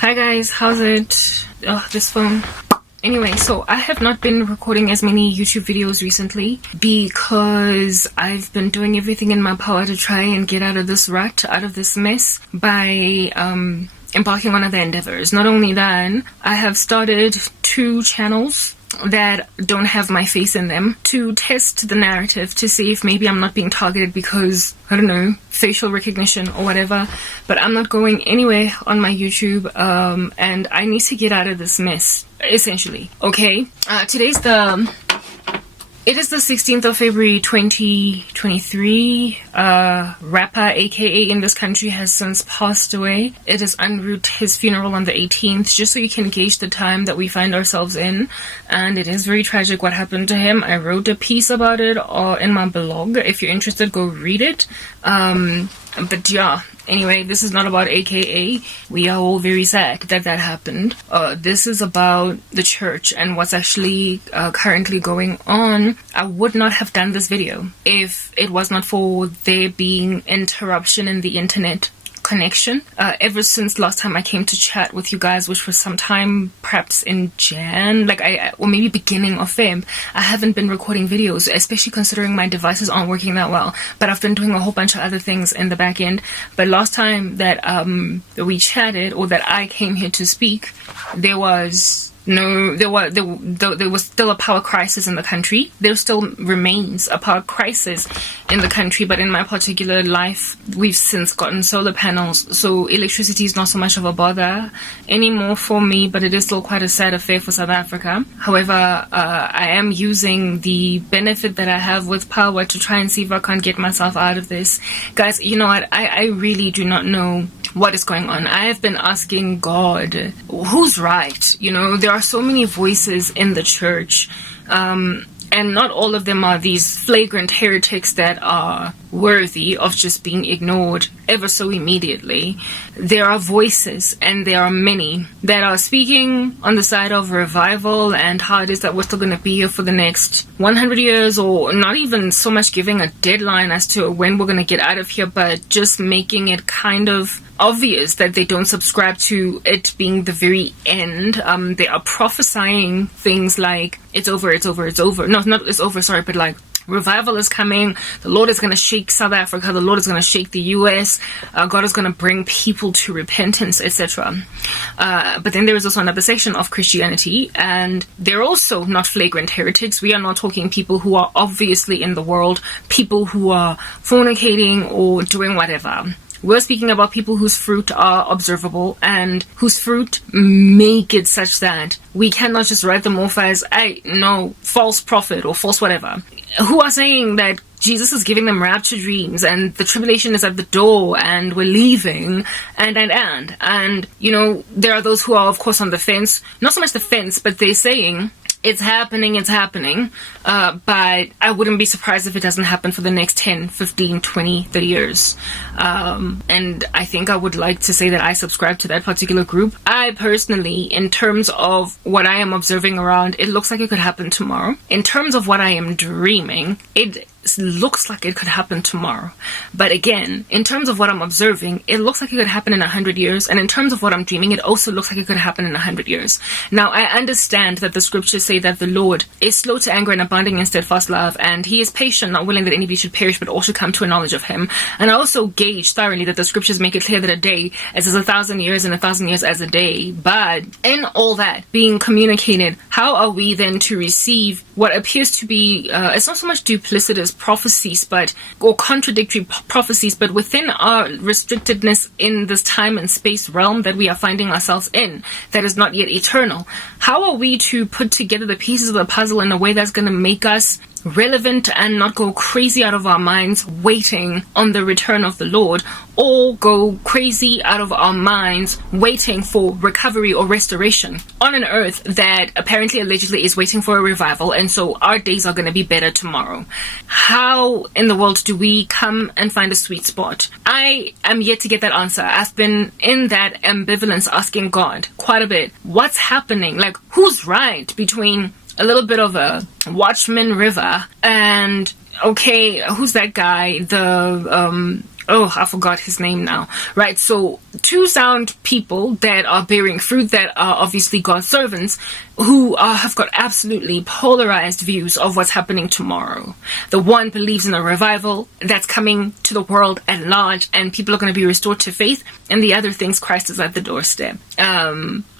Hi guys, how's it? Oh, this phone. Anyway, so I have not been recording as many YouTube videos recently because I've been doing everything in my power to try and get out of this rut, out of this mess by embarking on other endeavors. Not only that, I have started 2 channels that don't have my face in them to test the narrative to see if maybe I'm not being targeted because, I don't know, facial recognition or whatever. But I'm not going anywhere on my YouTube, and I need to get out of this mess, essentially. Okay, it is the 16th of February 2023. Rapper aka in this country has since passed away. It is en route his funeral on the 18th, just so you can gauge the time that we find ourselves in. And it is very tragic what happened to him. I wrote a piece about it in my blog. If you're interested, go read it. But yeah, anyway, this is not about AKA. We are all very sad that happened. This is about the church and what's actually currently going on. I would not have done this video if it was not for there being interruption in the internet connection. Ever since last time I came to chat with you guys, which was sometime perhaps in Jan, or maybe beginning of Feb, I haven't been recording videos, especially considering my devices aren't working that well. But I've been doing a whole bunch of other things in the back end. But last time that we chatted, or that I came here to speak, there was still a power crisis in the country. There still remains a power crisis in the country, but in my particular life, we've since gotten solar panels, so electricity is not so much of a bother anymore for me, but it is still quite a sad affair for South Africa. However, I am using the benefit that I have with power to try and see if I can't get myself out of this. Guys, you know what? I really do not know what is going on. I have been asking God, who's right? You know, there are so many voices in the church, and not all of them are these flagrant heretics that are worthy of just being ignored ever so immediately. There are voices, and there are many, that are speaking on the side of revival and how it is that we're still going to be here for the next 100 years, or not even so much giving a deadline as to when we're going to get out of here, but just making it kind of obvious that they don't subscribe to it being the very end. They are prophesying things like, it's over. No, not it's over, sorry, but like, revival is coming, the Lord is going to shake South Africa, the Lord is going to shake the US, God is going to bring people to repentance, etc. But then there is also another section of Christianity, and they're also not flagrant heretics. We are not talking people who are obviously in the world, people who are fornicating or doing whatever. We're speaking about people whose fruit are observable and whose fruit make it such that we cannot just write them off as, false prophet or false whatever, who are saying that Jesus is giving them rapture dreams and the tribulation is at the door and we're leaving and you know, there are those who are of course on the fence, not so much the fence, but they're saying it's happening, but I wouldn't be surprised if it doesn't happen for the next 10, 15, 20, 30 years. And I think I would like to say that I subscribe to that particular group. I personally, in terms of what I am observing around, it looks like it could happen tomorrow. In terms of what I am dreaming, it looks like it could happen tomorrow. But again, in terms of what I'm observing, it looks like it could happen in 100 years. And in terms of what I'm dreaming, it also looks like it could happen in 100 years. Now, I understand that the scriptures say that the Lord is slow to anger and abounding in steadfast love, and he is patient, not willing that anybody should perish, but all should come to a knowledge of him. And I also gauge thoroughly that the scriptures make it clear that a day is as 1,000 years and 1,000 years as a day. But in all that being communicated, how are we then to receive what appears to be, it's not so much duplicitous prophecies, or contradictory prophecies, but within our restrictedness in this time and space realm that we are finding ourselves in, that is not yet eternal? How are we to put together the pieces of the puzzle in a way that's going to make us relevant and not go crazy out of our minds waiting on the return of the Lord, or go crazy out of our minds waiting for recovery or restoration on an earth that apparently allegedly is waiting for a revival, and so our days are going to be better tomorrow? How in the world do we come and find a sweet spot? I am yet to get that answer. I've been in that ambivalence asking God quite a bit. What's happening? Like, who's right between a little bit of a Watchman River and, okay, who's that guy? The oh, I forgot his name now, right? So two sound people that are bearing fruit, that are obviously God's servants, who have got absolutely polarized views of what's happening tomorrow. The one believes in a revival that's coming to the world at large, and people are going to be restored to faith, and the other thinks Christ is at the doorstep.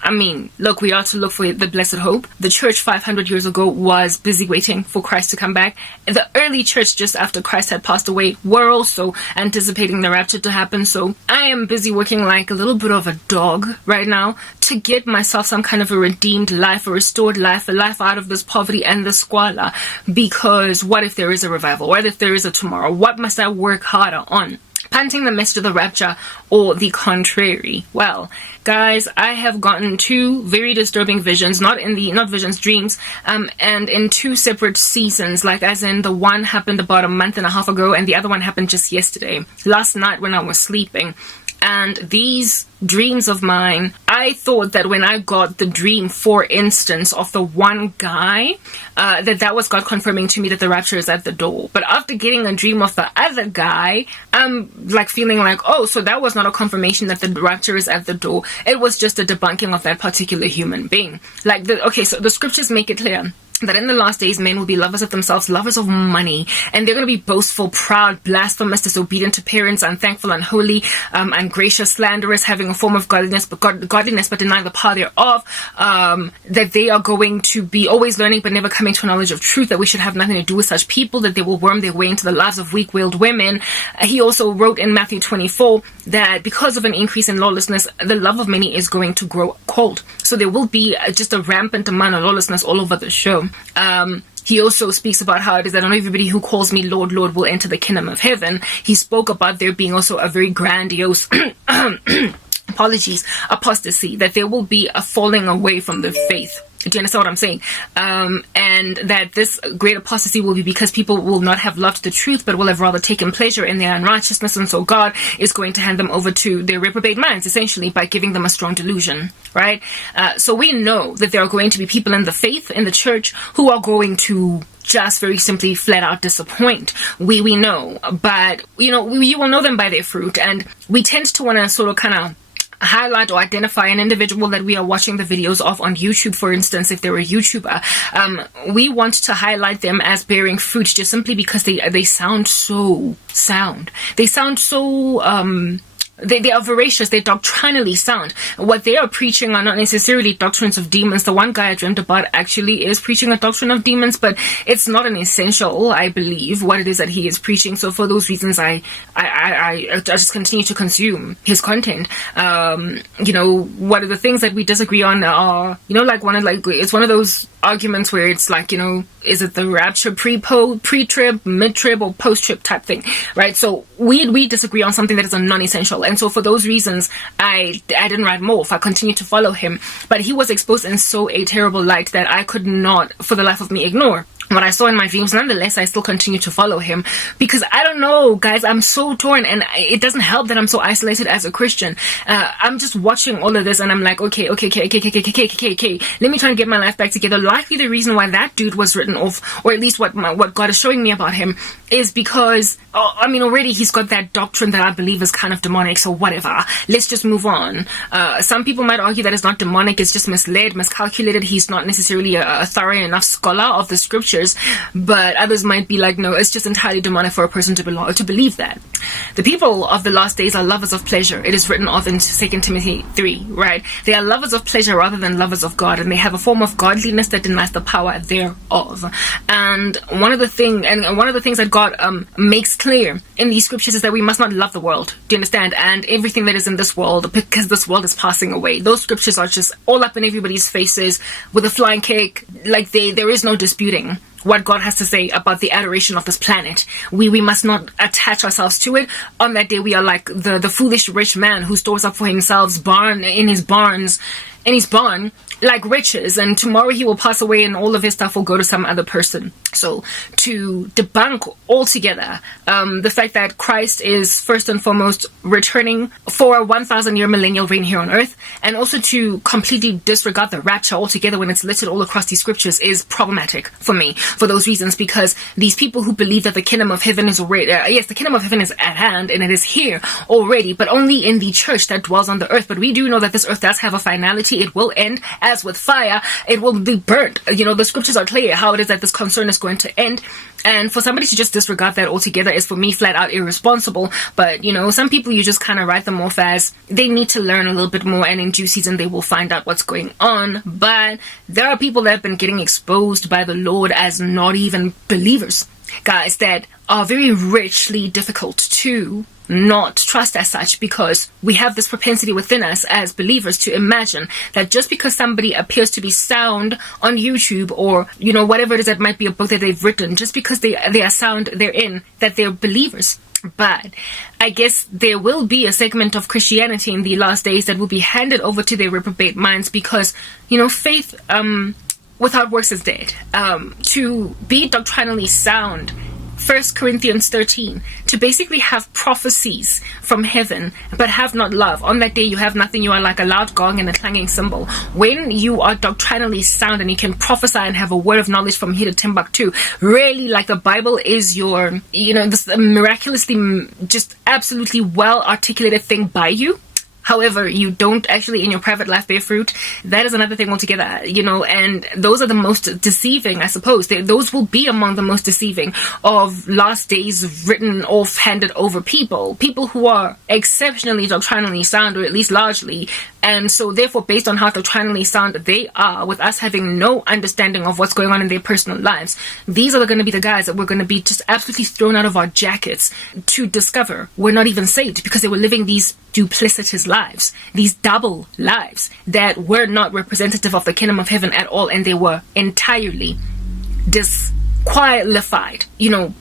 I mean, look, we are to look for the blessed hope. The church 500 years ago was busy waiting for Christ to come back. The early church, just after Christ had passed away, were also anticipating the rapture to happen. So I am busy working like a little bit of a dog right now to get myself some kind of a redeemed life, a restored life, a life out of this poverty and the squalor. Because what if there is a revival? What if there is a tomorrow? What must I work harder on? Planting the message of the rapture or the contrary? Well, guys, I have gotten two very disturbing visions, not visions, dreams, and in two separate seasons, like as in the one happened about a month and a half ago and the other one happened just yesterday, last night when I was sleeping. And these dreams of mine, I thought that when I got the dream, for instance, of the one guy, that was God confirming to me that the rapture is at the door. But after getting a dream of the other guy, I'm like feeling like, oh, so that was not a confirmation that the rapture is at the door. It was just a debunking of that particular human being. So the scriptures make it clear that in the last days, men will be lovers of themselves, lovers of money, and they're going to be boastful, proud, blasphemous, disobedient to parents, unthankful, unholy, ungracious, slanderous, having a form of godliness but denying the power thereof, that they are going to be always learning but never coming to a knowledge of truth, that we should have nothing to do with such people, that they will worm their way into the lives of weak-willed women. He also wrote in Matthew 24 that because of an increase in lawlessness, the love of many is going to grow cold. So there will be just a rampant amount of lawlessness all over the show. He also speaks about how it is that not everybody who calls me Lord, Lord will enter the kingdom of heaven. He spoke about there being also a very grandiose apostasy, that there will be a falling away from the faith. Do you understand what I'm saying? And that this great apostasy will be because people will not have loved the truth, but will have rather taken pleasure in their unrighteousness. And so God is going to hand them over to their reprobate minds, essentially, by giving them a strong delusion, right? So we know that there are going to be people in the faith, in the church, who are going to just very simply flat out disappoint. We know, but you will know them by their fruit. And we tend to want to sort of kind of highlight or identify an individual that we are watching the videos of on YouTube, for instance, if they're a YouTuber. We want to highlight them as bearing fruit just simply because they sound so sound. They sound so they are veracious, they're doctrinally sound. What they are preaching are not necessarily doctrines of demons. The one guy I dreamt about actually is preaching a doctrine of demons, but it's not an essential, I believe, what it is that he is preaching. So for those reasons, I just continue to consume his content. What are the things that we disagree on are, it's one of those arguments where it's like, is it the rapture pre-trib, mid-trib, or post-trib type thing, right? So we disagree on something that is a non-essential. And so for those reasons, I didn't write more. If I continued to follow him, but he was exposed in so a terrible light that I could not, for the life of me, ignore what I saw in my dreams. Nonetheless, I still continue to follow him because I don't know, guys, I'm so torn, and it doesn't help that I'm so isolated as a Christian. I'm just watching all of this and I'm like, okay. Let me try and get my life back together. Likely the reason why that dude was written off, or at least what God is showing me about him, is because, already he's got that doctrine that I believe is kind of demonic, so whatever. Let's just move on. Some people might argue that it's not demonic, it's just misled, miscalculated. He's not necessarily a thorough enough scholar of the scriptures. But others might be like, no, it's just entirely demonic for a person to believe that. The people of the last days are lovers of pleasure. It is written of in 2 Timothy 3, right? They are lovers of pleasure rather than lovers of God, and they have a form of godliness that denies the power thereof. And one of the things that God makes clear in these scriptures is that we must not love the world. Do you understand? And everything that is in this world, because this world is passing away. Those scriptures are just all up in everybody's faces with a flying cake. Like there is no disputing what God has to say about the adoration of this planet. We must not attach ourselves to it. On that day, we are like the foolish rich man who stores up for himself in his barns in his barn like riches, and tomorrow he will pass away and all of his stuff will go to some other person. So to debunk altogether the fact that Christ is first and foremost returning for a 1,000-year millennial reign here on earth, and also to completely disregard the rapture altogether when it's listed all across these scriptures, is problematic for me for those reasons, because these people who believe that the kingdom of heaven is already yes, the kingdom of heaven is at hand and it is here already, but only in the church that dwells on the earth. But we do know that this earth does have a finality. It will end as with fire. It will be burnt. The scriptures are clear how it is that this concern is going to end. And for somebody to just disregard that altogether is, for me, flat out irresponsible. But, some people, you just kind of write them off as they need to learn a little bit more, and in due season they will find out what's going on. But there are people that have been getting exposed by the Lord as not even believers, guys, that are very richly difficult to not trust as such, because we have this propensity within us as believers to imagine that just because somebody appears to be sound on YouTube, or whatever it is, that might be a book that they've written, just because they are sound therein, that they're believers. But I guess there will be a segment of Christianity in the last days that will be handed over to their reprobate minds, because faith without works is dead. To be doctrinally sound, 1 Corinthians 13, to basically have prophecies from heaven but have not love. On that day you have nothing. You are like a loud gong and a clanging cymbal. When you are doctrinally sound and you can prophesy and have a word of knowledge from here to Timbuktu, really, like the Bible is your, this miraculously, just absolutely well articulated thing by you. However, you don't actually in your private life bear fruit. That is another thing altogether, and those are the most deceiving, I suppose. Those will be among the most deceiving of last days written off, handed over people who are exceptionally doctrinally sound, or at least largely. And so therefore, based on how doctrinally sound they are, with us having no understanding of what's going on in their personal lives, these are going to be the guys that we're going to be just absolutely thrown out of our jackets to discover we're not even saved, because they were living these duplicitous lives, these double lives that were not representative of the kingdom of heaven at all, and they were entirely disqualified,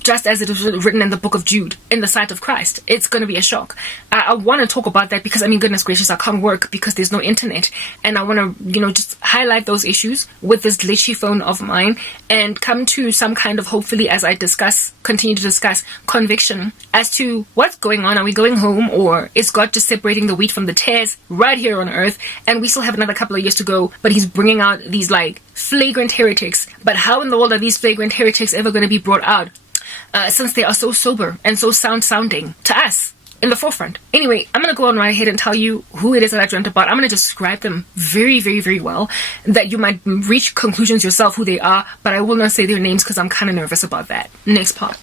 just as it is written in the book of Jude, in the sight of Christ. It's going to be a shock. I want to talk about that because, goodness gracious, I can't work because there's no internet, and I want to, just highlight those issues with this glitchy phone of mine and come to some kind of, hopefully, as I continue to discuss, conviction as to what's going on. Are we going home, or is God just separating the wheat from the tares right here on earth, and we still have another couple of years to go, but he's bringing out these flagrant heretics? But how in the world are these flagrant heretics ever going to be brought out, since they are so sober and so sounding to us in the forefront? Anyway, I'm going to go on right ahead and tell you who it is that I dreamt about. I'm going to describe them very, very, very well, that you might reach conclusions yourself who they are, but I will not say their names because I'm kind of nervous about that. Next part.